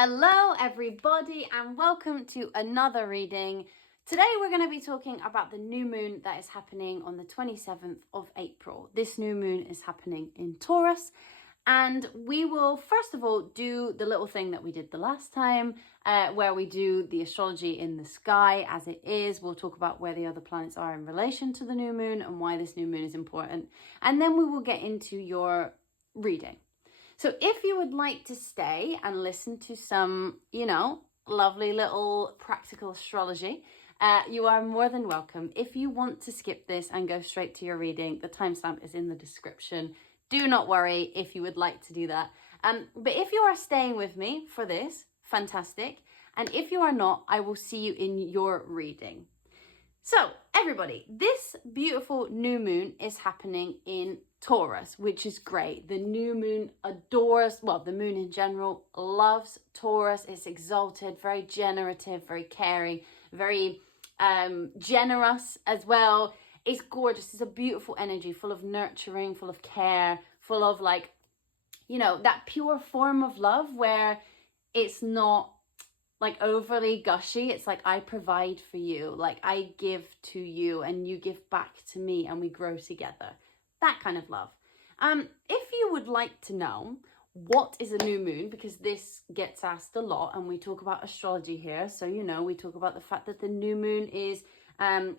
Hello everybody and welcome to another reading. Today we're going to be talking about the new moon that is happening on the 27th of April. This new moon is happening in Taurus, and we will first of all do the little thing that we did the last time where we do the astrology in the sky as it is. We'll talk about where the other planets are in relation to the new moon and why this new moon is important, and then we will get into your reading. So if you would like to stay and listen to some, lovely little practical astrology, you are more than welcome. If you want to skip this and go straight to your reading, the timestamp is in the description. Do not worry if you would like to do that. But if you are staying with me for this, fantastic. And if you are not, I will see you in your reading. So everybody, this beautiful new moon is happening in Taurus, which is great. The new moon adores, the moon in general loves Taurus. It's exalted, very generative, very caring, very generous as well. It's gorgeous. It's a beautiful energy, full of nurturing, full of care, full of that pure form of love where it's not like overly gushy. It's like, I provide for you, like I give to you and you give back to me and we grow together. That kind of love. If you would like to know what is a new moon, because this gets asked a lot and we talk about astrology here. So, we talk about the fact that the new moon is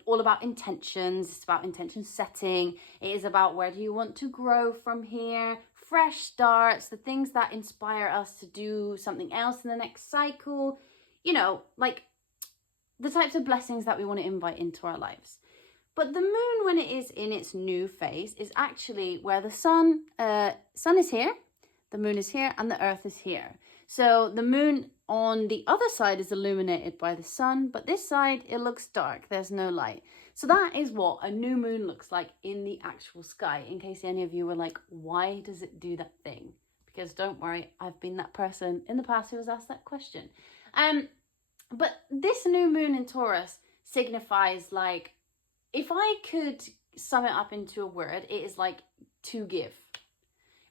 all about intentions. It's about intention setting. It is about where do you want to grow from here, fresh starts, the things that inspire us to do something else in the next cycle, like the types of blessings that we want to invite into our lives. But the moon, when it is in its new phase, is actually where the sun is here, the moon is here, and the earth is here. So the moon on the other side is illuminated by the sun, but this side, it looks dark. There's no light. So that is what a new moon looks like in the actual sky, in case any of you were like, why does it do that thing? Because don't worry, I've been that person in the past who was asked that question. But this new moon in Taurus signifies, like, if I could sum it up into a word, it is like to give,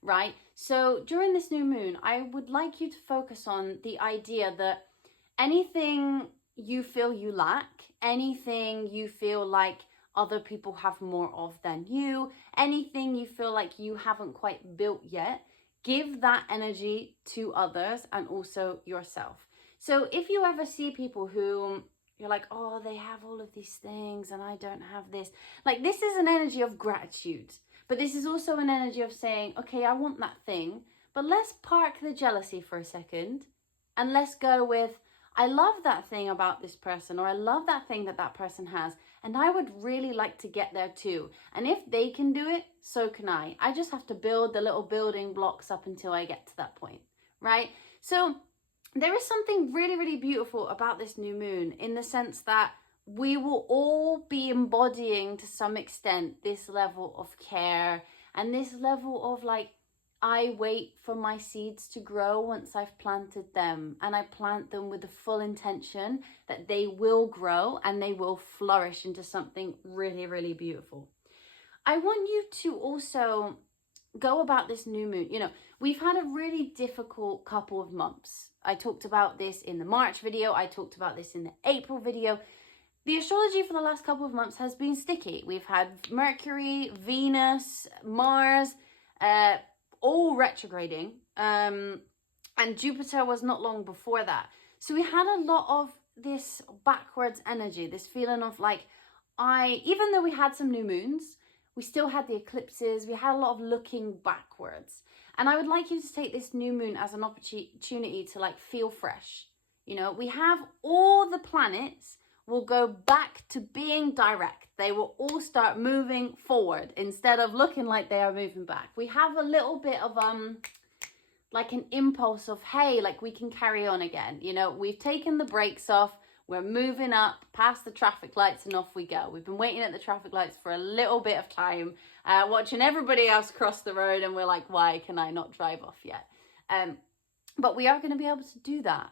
right? So during this new moon, I would like you to focus on the idea that anything you feel you lack, anything you feel like other people have more of than you, anything you feel like you haven't quite built yet, give that energy to others and also yourself. So if you ever see people who you're like, oh, they have all of these things and I don't have this. Like, this is an energy of gratitude. But this is also an energy of saying, okay, I want that thing, but let's park the jealousy for a second and let's go with, I love that thing about this person, or I love that thing that that person has, and I would really like to get there too. And if they can do it, so can I. I just have to build the little building blocks up until I get to that point, right? So there is something really, really beautiful about this new moon in the sense that we will all be embodying to some extent this level of care and this level of like, I wait for my seeds to grow once I've planted them, and I plant them with the full intention that they will grow and they will flourish into something really, really beautiful. I want you to also go about this new moon. We've had a really difficult couple of months. I talked about this in the March video. I talked about this in the April video. The astrology for the last couple of months has been sticky. We've had Mercury, Venus, Mars, all retrograding. And Jupiter was not long before that. So we had a lot of this backwards energy, this feeling of like, even though we had some new moons, we still had the eclipses, we had a lot of looking backwards. And I would like you to take this new moon as an opportunity to like feel fresh. We have all the planets will go back to being direct. They will all start moving forward instead of looking like they are moving back. We have a little bit of like an impulse of, hey, like we can carry on again. We've taken the brakes off. We're moving up past the traffic lights and off we go. We've been waiting at the traffic lights for a little bit of time, watching everybody else cross the road, and we're like, why can I not drive off yet? But we are going to be able to do that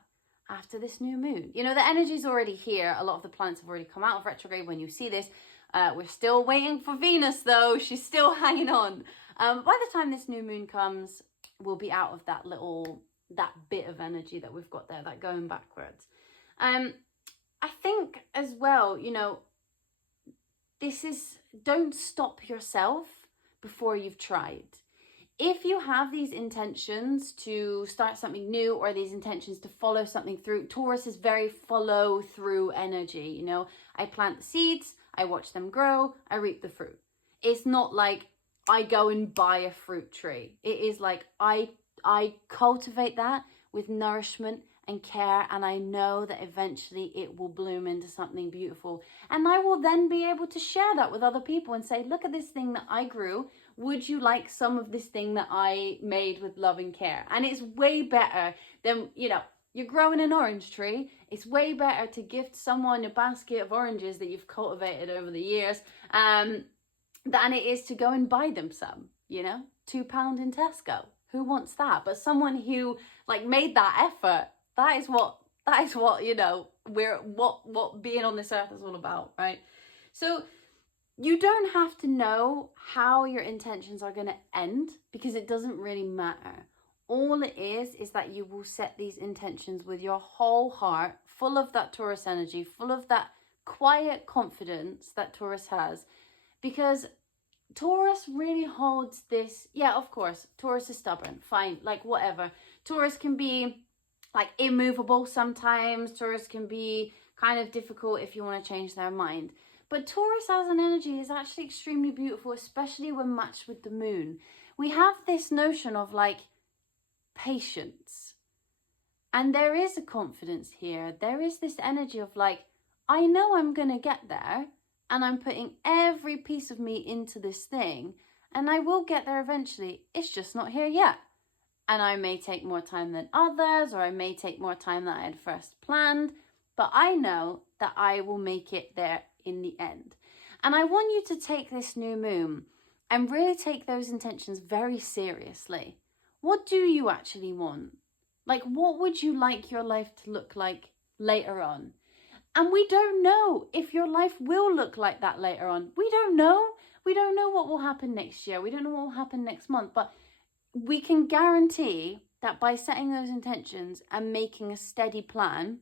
after this new moon. The energy's already here. A lot of the planets have already come out of retrograde when you see this. We're still waiting for Venus though. She's still hanging on. By the time this new moon comes, we'll be out of that little that bit of energy that we've got there, that going backwards. I think as well, you know, this is, don't stop yourself before you've tried. If you have these intentions to start something new or these intentions to follow something through, Taurus is very follow through energy. You know, I plant the seeds, I watch them grow, I reap the fruit. It's not like I go and buy a fruit tree. It is like I cultivate that with nourishment and care, and I know that eventually it will bloom into something beautiful. And I will then be able to share that with other people and say, look at this thing that I grew. Would you like some of this thing that I made with love and care? And it's way better than, you know, you're growing an orange tree. It's way better to gift someone a basket of oranges that you've cultivated over the years than it is to go and buy them some, you know, £2 in Tesco. Who wants that? But someone who like made that effort, that is what, you know, what being on this earth is all about, right? So you don't have to know how your intentions are going to end, because it doesn't really matter. All it is that you will set these intentions with your whole heart, full of that Taurus energy, full of that quiet confidence that Taurus has. Because Taurus really holds this, yeah, of course, Taurus is stubborn, fine, like whatever. Taurus can be like immovable sometimes. Taurus can be kind of difficult if you want to change their mind. But Taurus as an energy is actually extremely beautiful, especially when matched with the moon. We have this notion of like patience. And there is a confidence here. There is this energy of like, I know I'm going to get there, and I'm putting every piece of me into this thing, and I will get there eventually. It's just not here yet. And I may take more time than others, or I may take more time than I had first planned, but I know that I will make it there in the end. And I want you to take this new moon and really take those intentions very seriously. What do you actually want? Like, what would you like your life to look like later on? And we don't know if your life will look like that later on. We don't know. We don't know what will happen next year. We don't know what will happen next month. But we can guarantee that by setting those intentions and making a steady plan,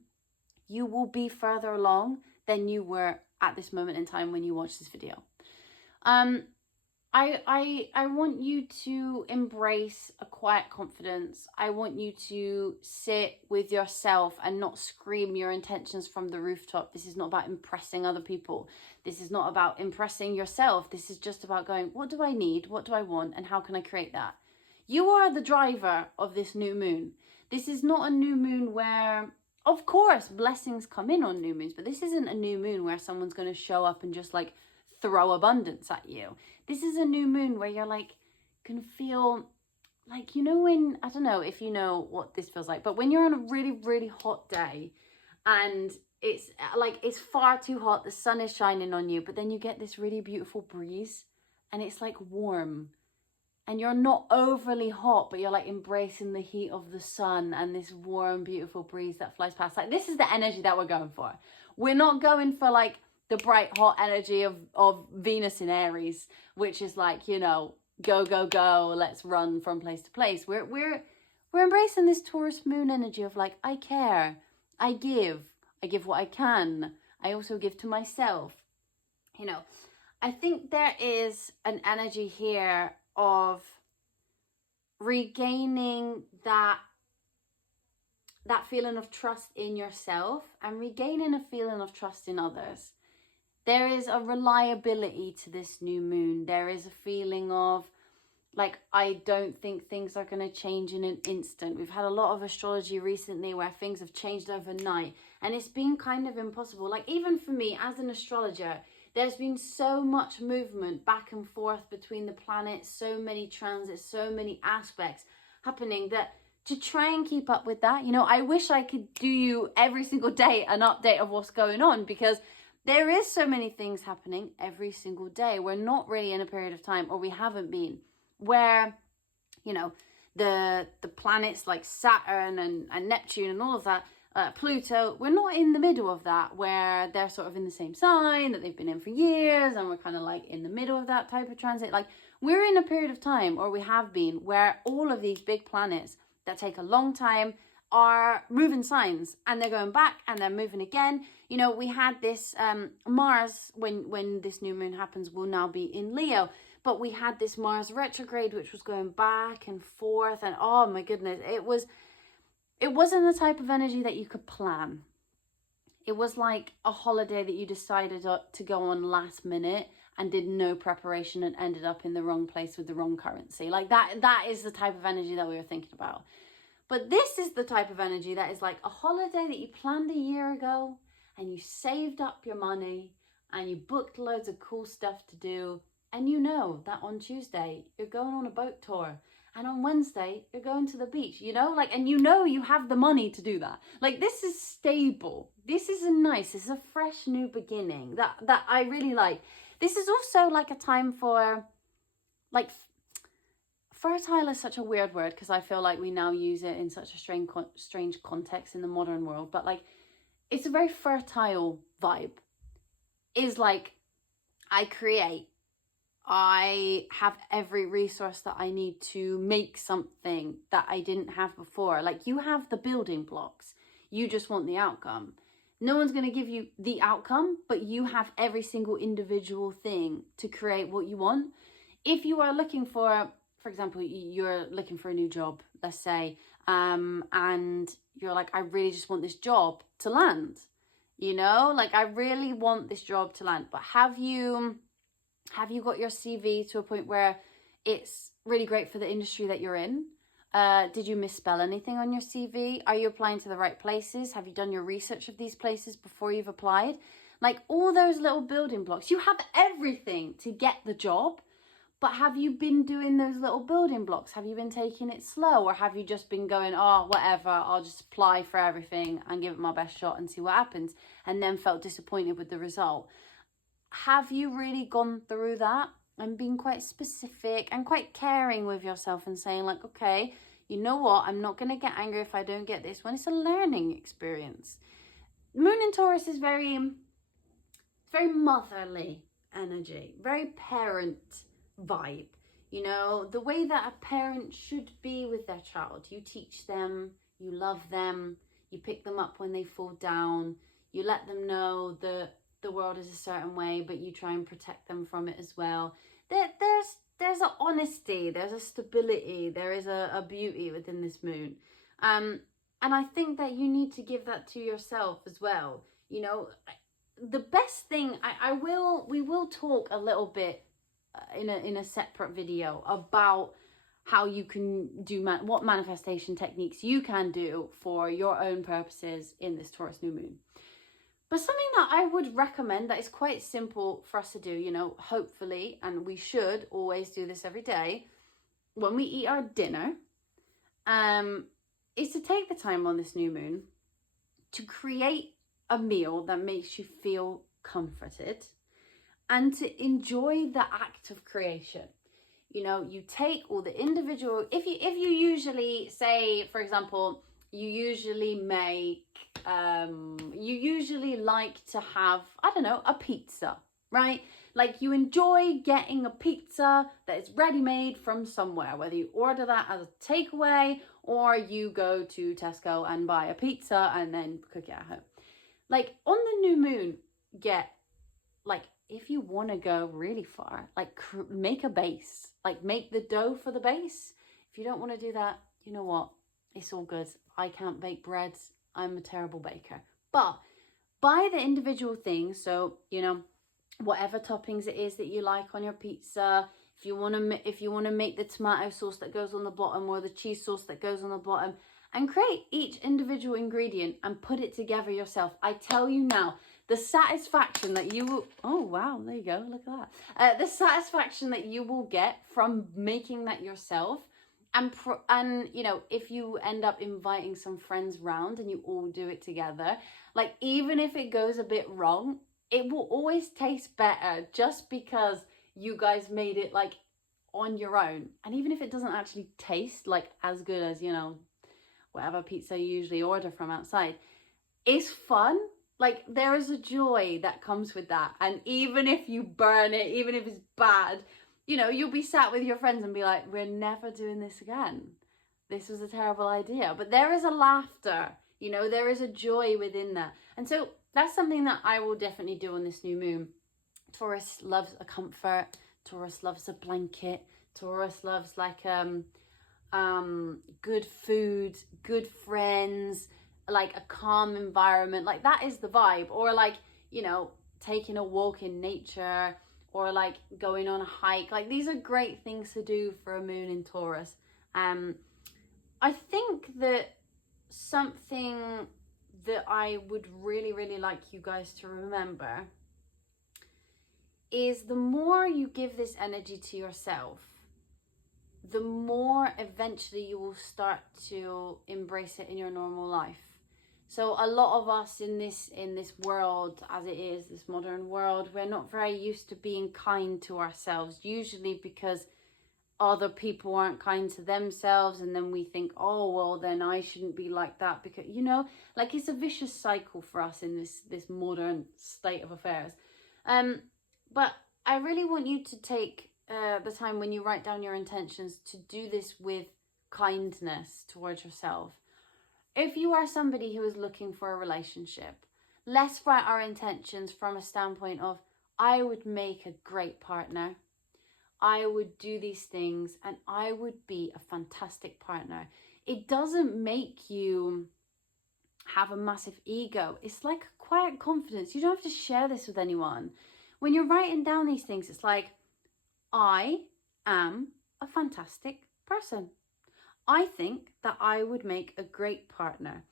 you will be further along than you were at this moment in time when you watch this video. I want you to embrace a quiet confidence. I want you to sit with yourself and not scream your intentions from the rooftop. This is not about impressing other people. This is not about impressing yourself. This is just about going, what do I need? What do I want? And how can I create that? You are the driver of this new moon. This is not a new moon where, of course, blessings come in on new moons, but this isn't a new moon where someone's going to show up and just like throw abundance at you. This is a new moon where you're like, can feel like, you know, when, I don't know if you know what this feels like, but when you're on a really, really hot day and it's like, it's far too hot, the sun is shining on you, but then you get this really beautiful breeze and it's like warm. And you're not overly hot, but you're like embracing the heat of the sun and this warm, beautiful breeze that flies past. Like, this is the energy that we're going for. We're not going for like the bright, hot energy of Venus in Aries, which is like, you know, go, go, go, let's run from place to place. We're embracing this Taurus moon energy of like, I care, I give what I can. I also give to myself. You know, I think there is an energy here of regaining that feeling of trust in yourself and regaining a feeling of trust in others. There is a reliability to this new moon. There is a feeling of like, I don't think things are going to change in an instant. We've had a lot of astrology recently where things have changed overnight, and it's been kind of impossible. Like, even for me as an astrologer, there's been so much movement back and forth between the planets, so many transits, so many aspects happening that to try and keep up with that, you know, I wish I could do you every single day an update of what's going on, because there is so many things happening every single day. We're not really in a period of time, or we haven't been, where, you know, the planets like Saturn and Neptune and all of that, Pluto, we're not in the middle of that where they're sort of in the same sign that they've been in for years, and we're kind of like in the middle of that type of transit. Like, we're in a period of time, or we have been, where all of these big planets that take a long time are moving signs, and they're going back and they're moving again. You know, we had this Mars, when this new moon happens, will now be in Leo, but we had this Mars retrograde which was going back and forth, and oh my goodness, it wasn't the type of energy that you could plan. It was like a holiday that you decided to go on last minute and did no preparation and ended up in the wrong place with the wrong currency. Like that is the type of energy that we were thinking about. But this is the type of energy that is like a holiday that you planned a year ago, and you saved up your money and you booked loads of cool stuff to do. And you know that on Tuesday you're going on a boat tour, and on Wednesday you're going to the beach, you know, like, and you know you have the money to do that. Like, this is stable. This is this is a fresh new beginning that I really like. This is also like a time for, like, fertile is such a weird word because I feel like we now use it in such a strange context in the modern world, but like, it's a very fertile vibe. Is like, I create, I have every resource that I need to make something that I didn't have before. Like, you have the building blocks, you just want the outcome. No one's going to give you the outcome, but you have every single individual thing to create what you want. If you are looking for example, you're looking for a new job, let's say, and you're like, I really just want this job to land, you know, like, I really want this job to land. But have you got your CV to a point where it's really great for the industry that you're in? Did you misspell anything on your CV? Are you applying to the right places? Have you done your research of these places before you've applied? Like, all those little building blocks, you have everything to get the job. But have you been doing those little building blocks? Have you been taking it slow? Or have you just been going, oh, whatever, I'll just apply for everything and give it my best shot and see what happens, and then felt disappointed with the result? Have you really gone through that and been quite specific and quite caring with yourself and saying, like, okay, you know what, I'm not going to get angry if I don't get this one. It's a learning experience. Moon in Taurus is very motherly energy, very parent vibe, you know, the way that a parent should be with their child. You teach them, you love them, you pick them up when they fall down, you let them know that the world is a certain way, but you try and protect them from it as well. There's an honesty, there's a stability, there is a beauty within this moon, and I think that you need to give that to yourself as well. You know, the best thing, we will talk a little bit in a separate video about how you can do what manifestation techniques you can do for your own purposes in this Taurus new moon. But something that I would recommend that is quite simple for us to do, you know, hopefully, and we should always do this every day when we eat our dinner, is to take the time on this new moon to create a meal that makes you feel comforted and to enjoy the act of creation. You know, you take all the individual, if you usually say, for example, you usually like to have, I don't know, a pizza, right? Like, you enjoy getting a pizza that is ready-made from somewhere, whether you order that as a takeaway or you go to Tesco and buy a pizza and then cook it at home. Like, on the new moon, if you want to go really far, like, make a base, like, make the dough for the base. If you don't want to do that, you know what? It's all good. I can't bake breads. I'm a terrible baker. But buy the individual things. So, you know, whatever toppings it is that you like on your pizza. If you want to make the tomato sauce that goes on the bottom or the cheese sauce that goes on the bottom, and create each individual ingredient and put it together yourself. I tell you now, the satisfaction that you will, oh wow, there you go, look at that. The satisfaction that you will get from making that yourself, and you know, if you end up inviting some friends round and you all do it together, like, even if it goes a bit wrong, it will always taste better just because you guys made it, like, on your own. And even if it doesn't actually taste like as good as, you know, whatever pizza you usually order from outside, it's fun. Like, there is a joy that comes with that. And even if you burn it, even if it's bad, you know, you'll be sat with your friends and be like, we're never doing this again. this was a terrible idea. But there is a laughter, you know, there is a joy within that. And so that's something that I will definitely do on this new moon. Taurus loves a comfort. Taurus loves a blanket. Taurus loves like good food, good friends, like a calm environment. Like that is the vibe. Or like, you know, taking a walk in nature, or like going on a hike. Like these are great things to do for a moon in Taurus. I think that something that I would really, really like you guys to remember is the more you give this energy to yourself, the more eventually you will start to embrace it in your normal life. So a lot of us in this world, as it is, this modern world, we're not very used to being kind to ourselves, usually because other people aren't kind to themselves, and then we think, oh well, then I shouldn't be like that, because, you know, like it's a vicious cycle for us in this modern state of affairs. But I really want you to take the time when you write down your intentions to do this with kindness towards yourself. If you are somebody who is looking for a relationship, let's write our intentions from a standpoint of, I would make a great partner, I would do these things, and I would be a fantastic partner. It doesn't make you have a massive ego. It's like a quiet confidence. You don't have to share this with anyone. When you're writing down these things, it's like, I am a fantastic person. I think that I would make a great partner.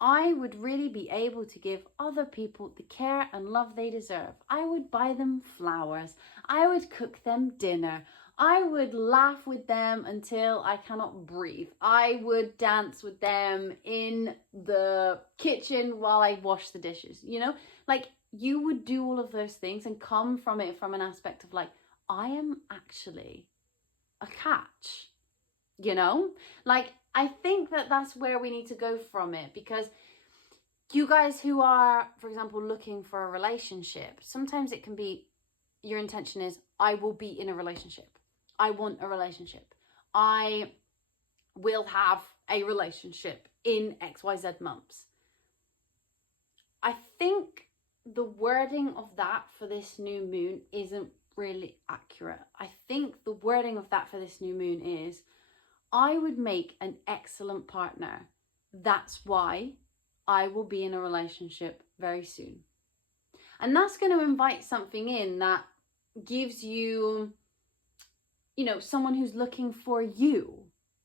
I would really be able to give other people the care and love they deserve. I would buy them flowers. I would cook them dinner. I would laugh with them until I cannot breathe. I would dance with them in the kitchen while I wash the dishes. You know, like you would do all of those things and come from it from an aspect of like, I am actually a catch. You know, like I think that that's where we need to go from it, because you guys who are, for example, looking for a relationship, sometimes it can be your intention is, I will be in a relationship. I want a relationship. I will have a relationship in XYZ months. I think the wording of that for this new moon isn't really accurate. I think the wording of that for this new moon is, I would make an excellent partner. That's why I will be in a relationship very soon. And that's going to invite something in that gives you, you know, someone who's looking for you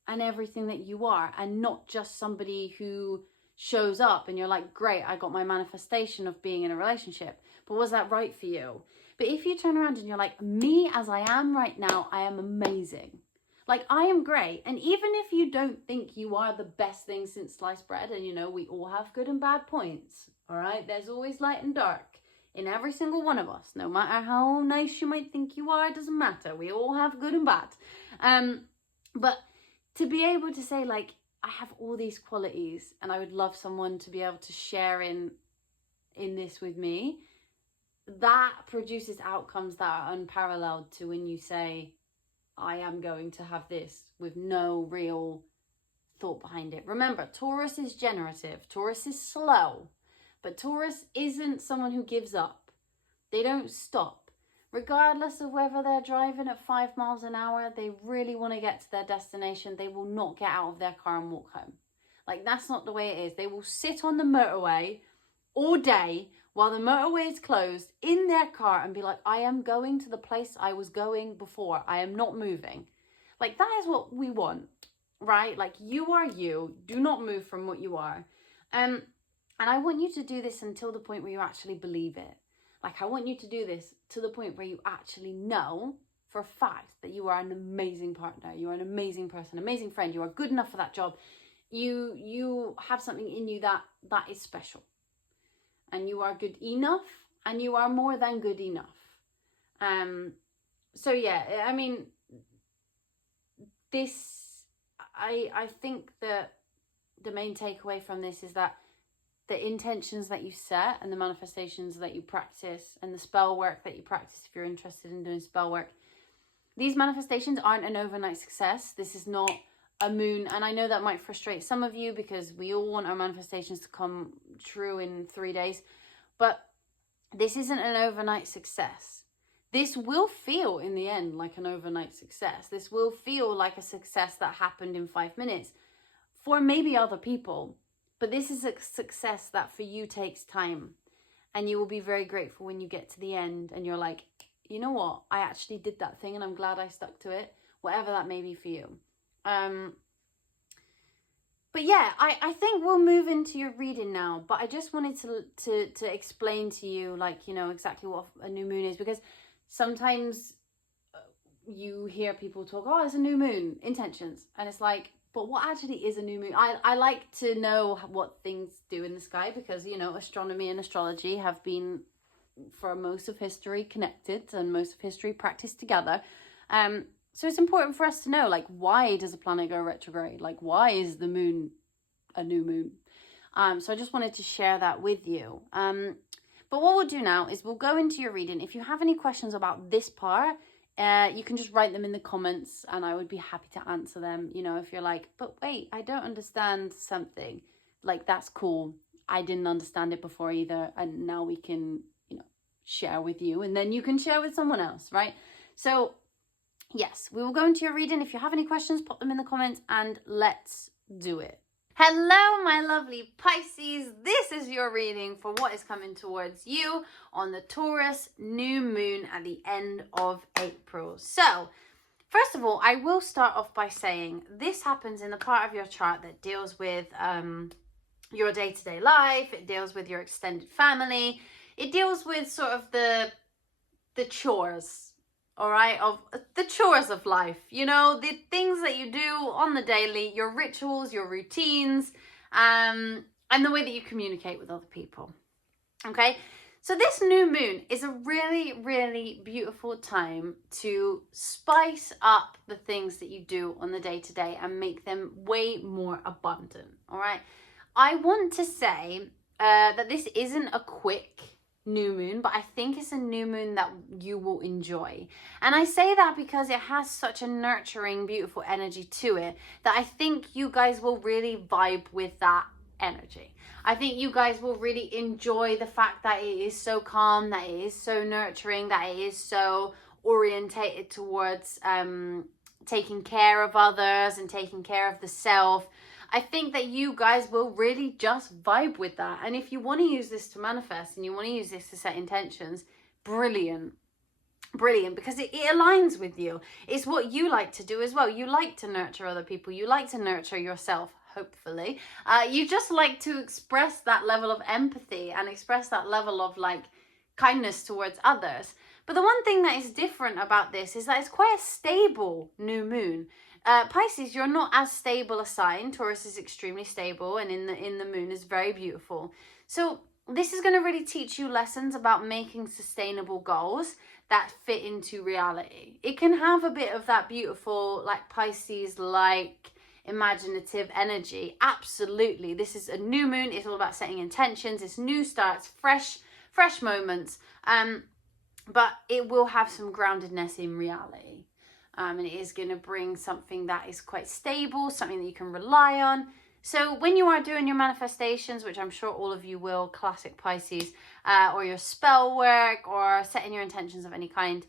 and everything that you are, and not just somebody who shows up and you're like, great, I got my manifestation of being in a relationship, but was that right for you? But if you turn around and you're like, me as I am right now, I am amazing. Like, I am great. And even if you don't think you are the best thing since sliced bread, and you know, we all have good and bad points, all right? There's always light and dark in every single one of us. No matter how nice you might think you are, it doesn't matter. We all have good and bad. But to be able to say, like, I have all these qualities and I would love someone to be able to share in this with me, that produces outcomes that are unparalleled to when you say, I am going to have this, with no real thought behind it. Remember, Taurus is generative. Taurus is slow. But Taurus isn't someone who gives up. They don't stop. Regardless of whether they're driving at 5 miles an hour, they really want to get to their destination. They will not get out of their car and walk home. Like, that's not the way it is. They will sit on the motorway all day while the motorway is closed in their car and be like, I am going to the place I was going before. I am not moving. Like, that is what we want, right? Like, you are you. Do not move from what you are. And I want you to do this until the point where you actually believe it. Like, I want you to do this to the point where you actually know for a fact that you are an amazing partner. You are an amazing person, amazing friend. You are good enough for that job. You have something in you that is special. And you are good enough, and you are more than good enough. So yeah, I mean, I think that the main takeaway from this is that the intentions that you set and the manifestations that you practice and the spell work that you practice, if you're interested in doing spell work, these manifestations aren't an overnight success. This is not a moon, and I know that might frustrate some of you because we all want our manifestations to come true in 3 days, but this isn't an overnight success. This will feel in the end like an overnight success. This will feel like a success that happened in 5 minutes for maybe other people, but this is a success that for you takes time, and you will be very grateful when you get to the end and you're like, you know what, I actually did that thing and I'm glad I stuck to it, whatever that may be for you. But yeah, I think we'll move into your reading now, but I just wanted to explain to you, like, you know, exactly what a new moon is, because sometimes you hear people talk, oh, it's a new moon, intentions, and it's like, but what actually is a new moon? I like to know what things do in the sky, because, you know, astronomy and astrology have been, for most of history, connected, and most of history practiced together. So it's important for us to know, like, why does a planet go retrograde? Like, why is the moon a new moon? So I just wanted to share that with you. But what we'll do now is we'll go into your reading. If you have any questions about this part, you can just write them in the comments and I would be happy to answer them. You know, if you're like, but wait, I don't understand something, like, that's cool. I didn't understand it before either. And now we can, you know, share with you, and then you can share with someone else, right? So yes, we will go into your reading. If you have any questions, pop them in the comments and let's do it. Hello, my lovely Pisces. This is your reading for what is coming towards you on the Taurus new moon at the end of April. So, first of all, I will start off by saying this happens in the part of your chart that deals with your day-to-day life. It deals with your extended family. It deals with sort of the chores, all right, of the chores of life, you know, the things that you do on the daily, your rituals, your routines, and the way that you communicate with other people. Okay, so this new moon is a really, really beautiful time to spice up the things that you do on the day-to-day and make them way more abundant. All right, I want to say that this isn't a quick new moon, but I think it's a new moon that you will enjoy. And I say that because it has such a nurturing, beautiful energy to it that I think you guys will really vibe with that energy. I think you guys will really enjoy the fact that it is so calm, that it is so nurturing, that it is so orientated towards taking care of others and taking care of the self. I think that you guys will really just vibe with that. And if you want to use this to manifest and you want to use this to set intentions, brilliant. Brilliant, because it aligns with you. It's what you like to do as well. You like to nurture other people. You like to nurture yourself, hopefully. You just like to express that level of empathy and express that level of, like, kindness towards others. But the one thing that is different about this is that it's quite a stable new moon. Pisces, you're not as stable a sign. Taurus is extremely stable, and in the moon is very beautiful. So this is going to really teach you lessons about making sustainable goals that fit into reality. It can have a bit of that beautiful, like, Pisces-like imaginative energy. Absolutely. This is a new moon. It's all about setting intentions. It's new starts, fresh moments. But it will have some groundedness in reality. And it is going to bring something that is quite stable, something that you can rely on. So when you are doing your manifestations, which I'm sure all of you will, classic Pisces, or your spell work or setting your intentions of any kind,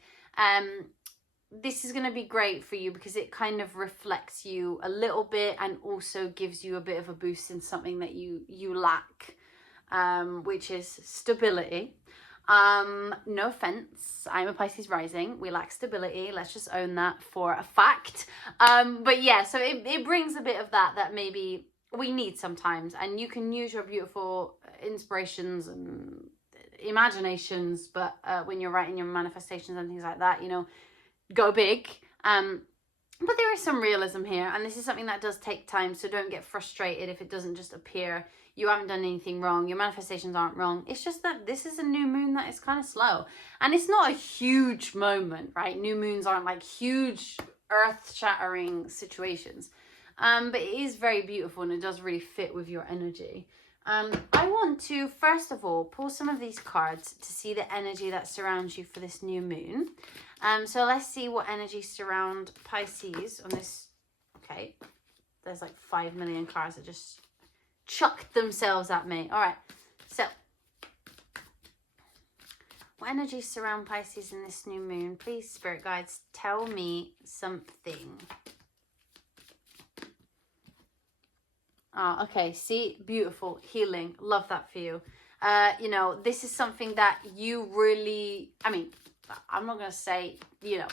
this is going to be great for you because it kind of reflects you a little bit and also gives you a bit of a boost in something that you lack, which is stability. No offense, I'm a Pisces rising. We lack stability. Let's just own that for a fact. But yeah, so it brings a bit of that maybe we need sometimes, and you can use your beautiful inspirations and imaginations, but when you're writing your manifestations and things like that, you know, go big. But there is some realism here, and this is something that does take time, so don't get frustrated if it doesn't just appear. You haven't done anything wrong. Your manifestations aren't wrong. It's just that this is a new moon that is kind of slow. And it's not a huge moment, right? New moons aren't like huge earth-shattering situations. But it is very beautiful, and it does really fit with your energy. I want to, first of all, pull some of these cards to see the energy that surrounds you for this new moon. So let's see what energy surround Pisces on this. Okay. there's like 5 million cards that just chucked themselves at me. All right, so what energies surround Pisces in this new moon? Please, spirit guides, tell me something. Okay, see, beautiful, healing, love that for you. You know, this is something that you really, I mean, I'm not going to say, you know,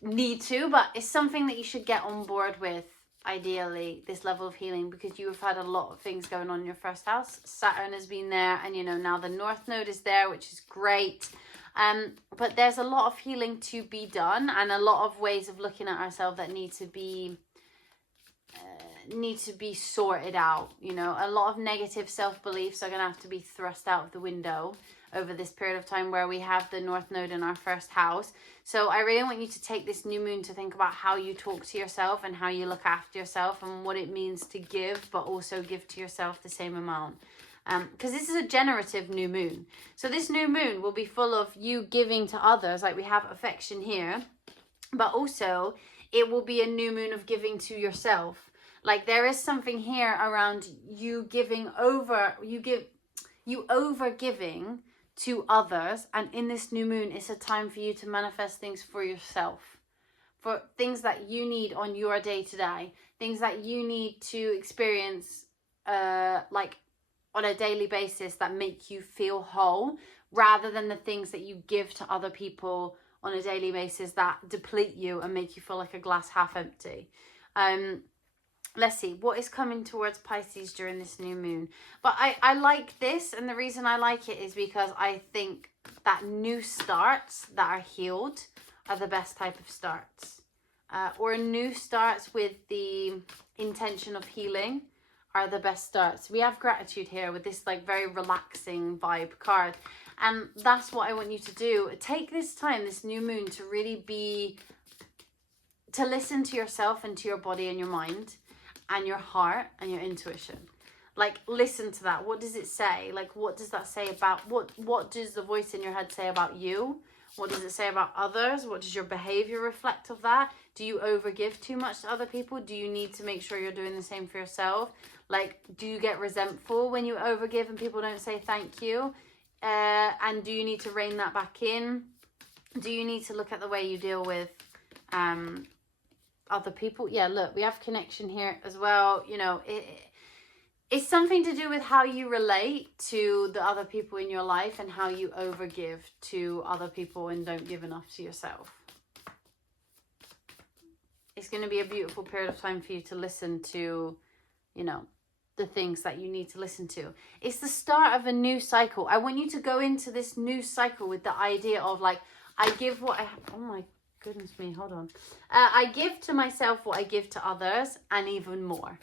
need to, but it's something that you should get on board with, ideally, this level of healing, because you have had a lot of things going on in your first house. Saturn has been there, and, you know, now the North Node is there, which is great. But there's a lot of healing to be done, and a lot of ways of looking at ourselves that need to be sorted out. You know, a lot of negative self-beliefs are going to have to be thrust out of the window over this period of time where we have the North Node in our first house. So I really want you to take this new moon to think about how you talk to yourself and how you look after yourself and what it means to give, but also give to yourself the same amount. Because this is a generative new moon. So this new moon will be full of you giving to others, like we have affection here, but also it will be a new moon of giving to yourself. Like there is something here around you giving over, you over giving to others, and in this new moon it's a time for you to manifest things for yourself, for things that you need on your day-to-day, things that you need to experience like on a daily basis that make you feel whole, rather than the things that you give to other people on a daily basis that deplete you and make you feel like a glass half empty. Let's see what is coming towards Pisces during this new moon. But I like this, and the reason I like it is because I think that new starts that are healed are the best type of starts. Or new starts with the intention of healing are the best starts. We have gratitude here with this like very relaxing vibe card. And that's what I want you to do. Take this time, this new moon, to really to listen to yourself and to your body and your mind and your heart and your intuition. Like, listen to that. What does it say? Like, what does that say about, what does the voice in your head say about you? What does it say about others? What does your behavior reflect of that? Do you overgive too much to other people? Do you need to make sure you're doing the same for yourself? Like, do you get resentful when you overgive and people don't say thank you? And do you need to rein that back in? Do you need to look at the way you deal with other people? Yeah, look, we have connection here as well. You know, it's something to do with how you relate to the other people in your life and how you overgive to other people and don't give enough to yourself. It's going to be a beautiful period of time for you to listen to, you know, the things that you need to listen to. It's the start of a new cycle. I want you to go into this new cycle with the idea of like, I give what I have. Oh my goodness me, hold on. I give to myself what I give to others and even more.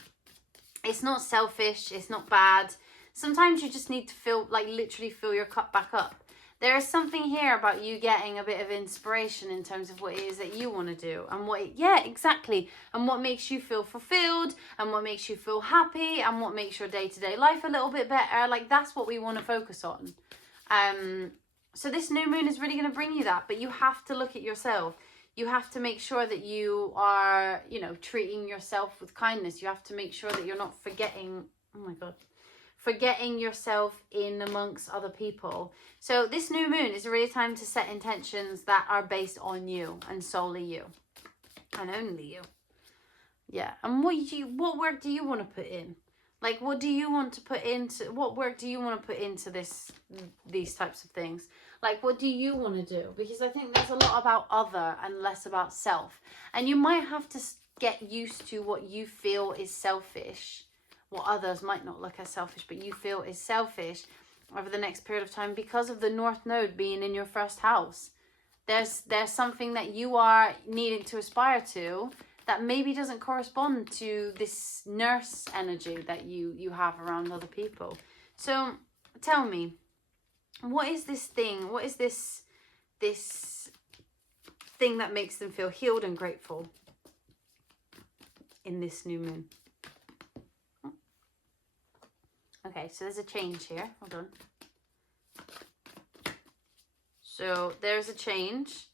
It's not selfish. It's not bad. Sometimes you just need to fill, like literally fill your cup back up. There is something here about you getting a bit of inspiration in terms of what it is that you want to do and yeah, exactly. And what makes you feel fulfilled and what makes you feel happy and what makes your day-to-day life a little bit better. Like that's what we want to focus on. So this new moon is really going to bring you that, but you have to look at yourself. You have to make sure that you are, you know, treating yourself with kindness. You have to make sure that you're not forgetting, oh my God, forgetting yourself in amongst other people. So this new moon is really time to set intentions that are based on you and solely you and only you. Yeah. And what work do you want to put in? Like, what do you want to put into, what work do you want to put into these types of things? Like, what do you want to do? Because I think there's a lot about other and less about self. And you might have to get used to what you feel is selfish, what others might not look as selfish, but you feel is selfish over the next period of time because of the North Node being in your first house. There's something that you are needing to aspire to that maybe doesn't correspond to this nurse energy that you have around other people. So tell me, what is this thing? What is this thing that makes them feel healed and grateful in this new moon? Okay, so there's a change here. Hold on. So there's a change,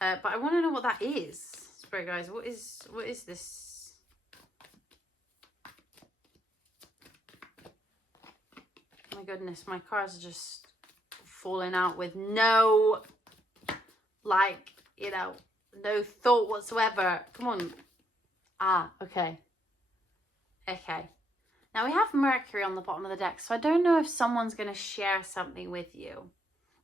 but I want to know what that is. Spirit guys, what is this? my goodness, my cards are just falling out with no, like, you know, no thought whatsoever. Come on. Ah, okay. Okay. Now we have Mercury on the bottom of the deck, so I don't know if someone's going to share something with you.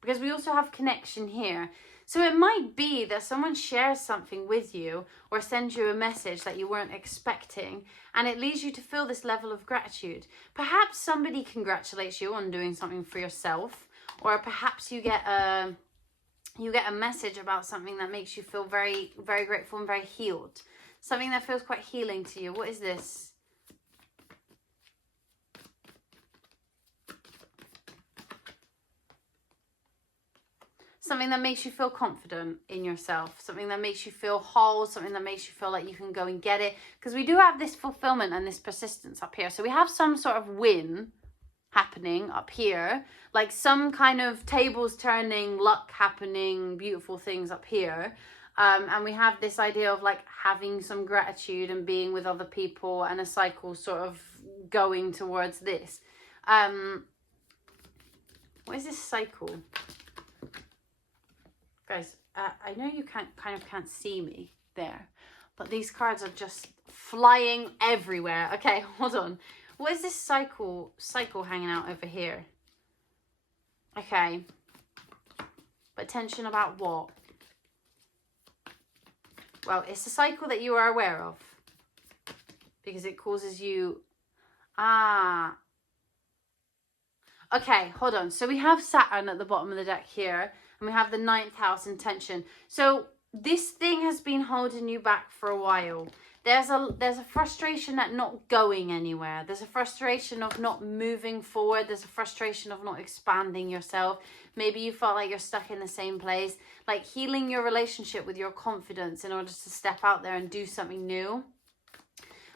Because we also have connection here. So it might be that someone shares something with you or sends you a message that you weren't expecting, and it leads you to feel this level of gratitude. Perhaps somebody congratulates you on doing something for yourself, or perhaps you get a message about something that makes you feel very, very grateful and very healed. Something that feels quite healing to you. What is this? Something that makes you feel confident in yourself. Something that makes you feel whole. Something that makes you feel like you can go and get it. Because we do have this fulfillment and this persistence up here. So we have some sort of win happening up here. Like some kind of tables turning, luck happening, beautiful things up here. And we have this idea of like having some gratitude and being with other people, and a cycle sort of going towards this. What is this cycle? Guys, I know you kind of can't see me there, but these cards are just flying everywhere. Okay, hold on. What is this cycle hanging out over here? Okay. But tension about what? Well, it's a cycle that you are aware of. Because it causes you... Ah. Okay, hold on. So we have Saturn at the bottom of the deck here. And we have the 9th house in tension. So this thing has been holding you back for a while. There's a frustration at not going anywhere. There's a frustration of not moving forward. There's a frustration of not expanding yourself. Maybe you felt like you're stuck in the same place. Like healing your relationship with your confidence in order to step out there and do something new.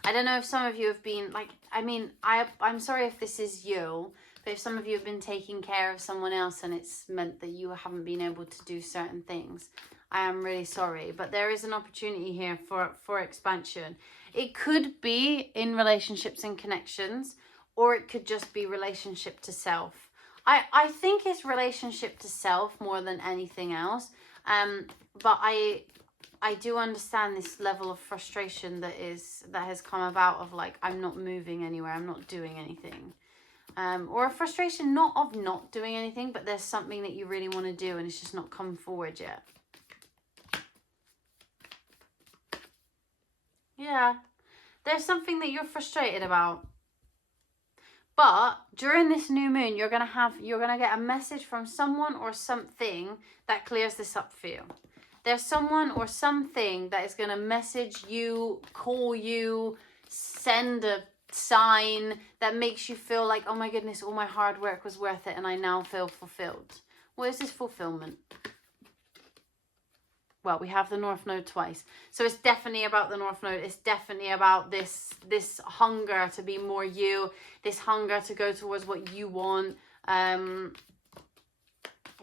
I don't know if some of you have been like, I mean, I'm sorry if this is you, but if some of you have been taking care of someone else and it's meant that you haven't been able to do certain things, I am really sorry. But there is an opportunity here for expansion. It could be in relationships and connections, or it could just be relationship to self. I think it's relationship to self more than anything else. But I do understand this level of frustration that has come about of like, I'm not moving anywhere, I'm not doing anything. Or a frustration not of not doing anything, but there's something that you really want to do and it's just not come forward yet. Yeah, there's something that you're frustrated about. But during this new moon, you're gonna get a message from someone or something that clears this up for you. There's someone or something that is gonna message you, call you, send a sign that makes you feel like, oh my goodness, all my hard work was worth it and I now feel fulfilled. What is this fulfillment? Well, we have the North Node twice. So it's definitely about the North Node. It's definitely about this hunger to be more you. This hunger to go towards what you want.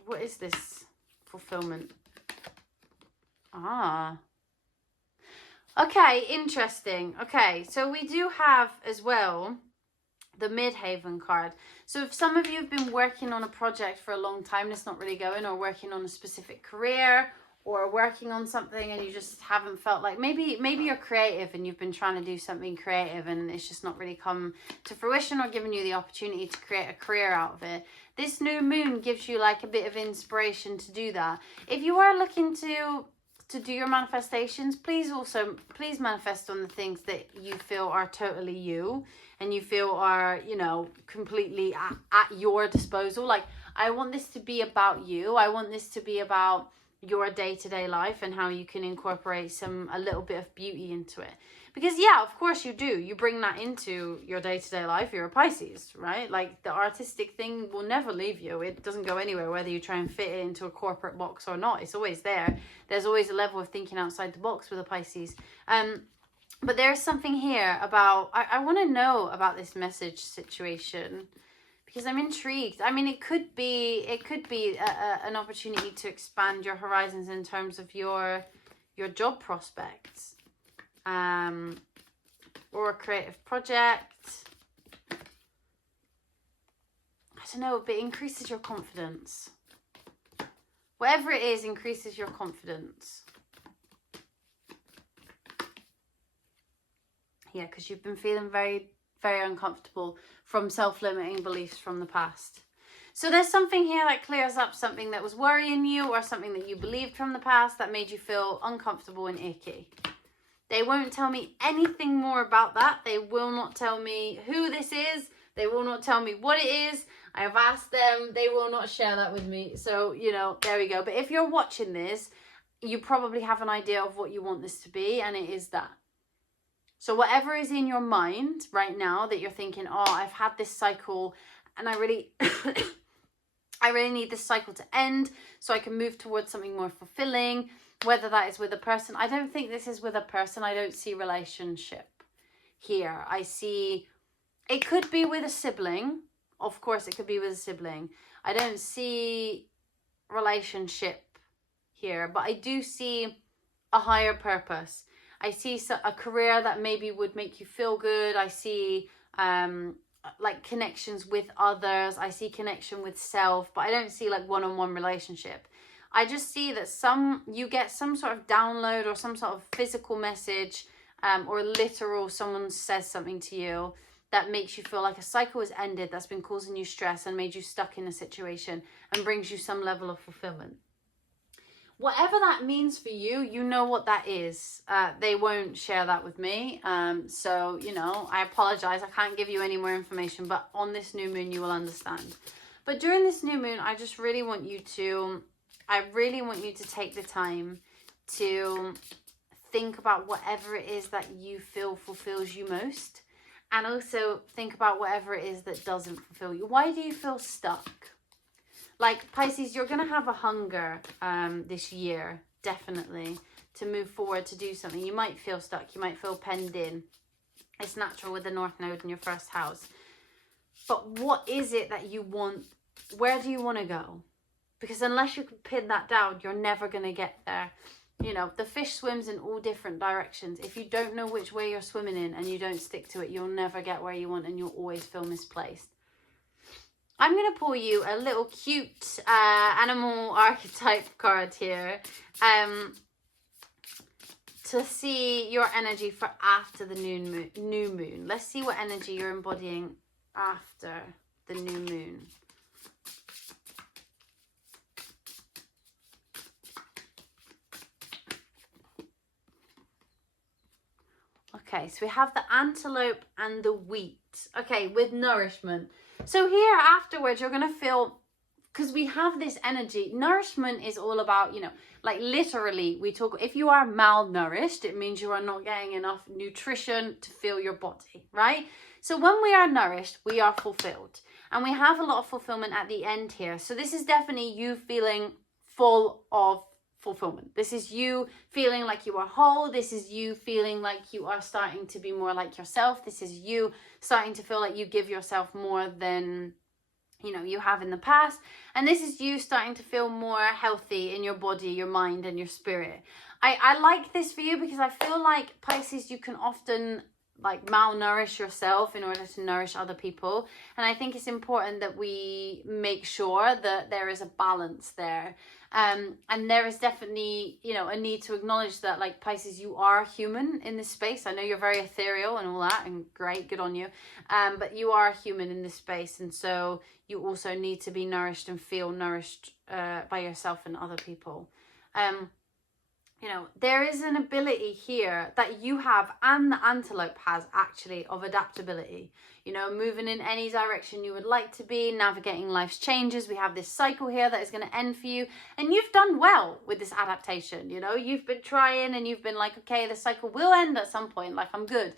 What is this fulfillment? Ah. Okay, interesting. Okay, so we do have as well the Midhaven card. So if some of you have been working on a project for a long time and it's not really going, or working on a specific career, or working on something and you just haven't felt like, maybe you're creative and you've been trying to do something creative and it's just not really come to fruition or given you the opportunity to create a career out of it. This new moon gives you like a bit of inspiration to do that. If you are looking to do your manifestations, please manifest on the things that you feel are totally you and you feel are, you know, completely at your disposal. Like, I want this to be about you. I want this to be about your day-to-day life and how you can incorporate a little bit of beauty into it. Because yeah, of course you do. You bring that into your day-to-day life. You're a Pisces, right? Like, the artistic thing will never leave you. It doesn't go anywhere, whether you try and fit it into a corporate box or not. It's always there. There's always a level of thinking outside the box with a Pisces. But there's something here about, I want to know about this message situation, because I'm intrigued. I mean, it could be an opportunity to expand your horizons in terms of your job prospects, or a creative project. I to know, but it increases your confidence. Whatever it is, increases your confidence. Yeah, because you've been feeling very, very uncomfortable from self-limiting beliefs from the past. So there's something here that clears up something that was worrying you, or something that you believed from the past that made you feel uncomfortable and icky. They won't tell me anything more about that. They will not tell me who this is. They will not tell me what it is. I have asked them. They will not share that with me. So, you know, there we go. But if you're watching this, you probably have an idea of what you want this to be, and it is that. So whatever is in your mind right now that you're thinking, oh, I've had this cycle and I really need this cycle to end so I can move towards something more fulfilling, whether that is with a person. I don't think this is with a person. I don't see relationship here. I see, it could be with a sibling. Of course, it could be with a sibling. I don't see relationship here, but I do see a higher purpose. I see a career that maybe would make you feel good. I see like connections with others. I see connection with self, but I don't see like one-on-one relationship. I just see that you get some sort of download or some sort of physical message or literal, someone says something to you that makes you feel like a cycle has ended, that's been causing you stress and made you stuck in a situation and brings you some level of fulfillment. Whatever that means for you, you know what that is. They won't share that with me. So, you know, I apologize. I can't give you any more information, but on this new moon, you will understand. But during this new moon, I just really want you to, take the time to think about whatever it is that you feel fulfills you most. And also think about whatever it is that doesn't fulfill you. Why do you feel stuck? Like Pisces, you're going to have a hunger this year, definitely, to move forward, to do something. You might feel stuck. You might feel penned in. It's natural with the North Node in your first house. But what is it that you want? Where do you want to go? Because unless you can pin that down, you're never going to get there. You know, the fish swims in all different directions. If you don't know which way you're swimming in and you don't stick to it, you'll never get where you want and you'll always feel misplaced. I'm going to pull you a little cute animal archetype card here to see your energy for after the new moon. Let's see what energy you're embodying after the new moon. Okay, so we have the antelope and the wheat. Okay, with nourishment. So here afterwards, you're going to feel, because we have this energy, nourishment is all about, you know, like literally we talk, if you are malnourished, it means you are not getting enough nutrition to fill your body, right? So when we are nourished, we are fulfilled. And we have a lot of fulfillment at the end here. So this is definitely you feeling full of fulfillment. This is you feeling like you are whole. This is you feeling like you are starting to be more like yourself. This is you starting to feel like you give yourself more than, you know, you have in the past. And this is you starting to feel more healthy in your body, your mind, and your spirit. I like this for you because I feel like Pisces, you can often like malnourish yourself in order to nourish other people. And I think it's important that we make sure that there is a balance there. And there is definitely, you know, a need to acknowledge that, like, Pisces, you are human in this space. I know you're very ethereal and all that, and great, good on you. But you are human in this space. And so you also need to be nourished and feel nourished by yourself and other people. You know, there is an ability here that you have and the antelope has actually of adaptability. You know, moving in any direction you would like to be, navigating life's changes. We have this cycle here that is going to end for you. And you've done well with this adaptation. You know, you've been trying and you've been like, okay, the cycle will end at some point. Like, I'm good.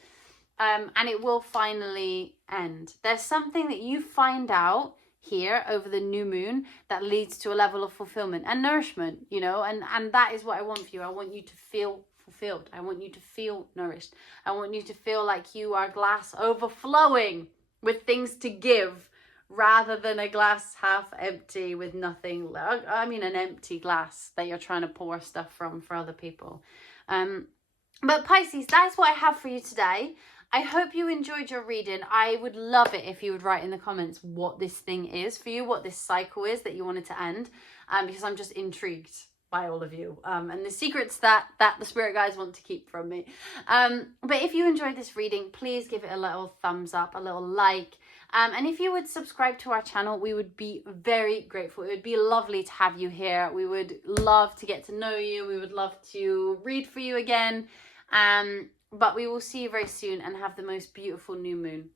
And it will finally end. There's something that you find out here over the new moon that leads to a level of fulfillment and nourishment, you know, and that is what I want for you. I want you to feel fulfilled. I want you to feel nourished. I want you to feel like you are glass overflowing with things to give rather than a glass half empty with nothing. I mean, an empty glass that you're trying to pour stuff from for other people. But Pisces, that's what I have for you today. I hope you enjoyed your reading. I would love it if you would write in the comments what this thing is for you, what this cycle is that you wanted to end, because I'm just intrigued by all of you and the secrets that the spirit guides want to keep from me. But if you enjoyed this reading, please give it a little thumbs up, a little like, and if you would subscribe to our channel, we would be very grateful. It would be lovely to have you here. We would love to get to know you. We would love to read for you again. But we will see you very soon and have the most beautiful new moon.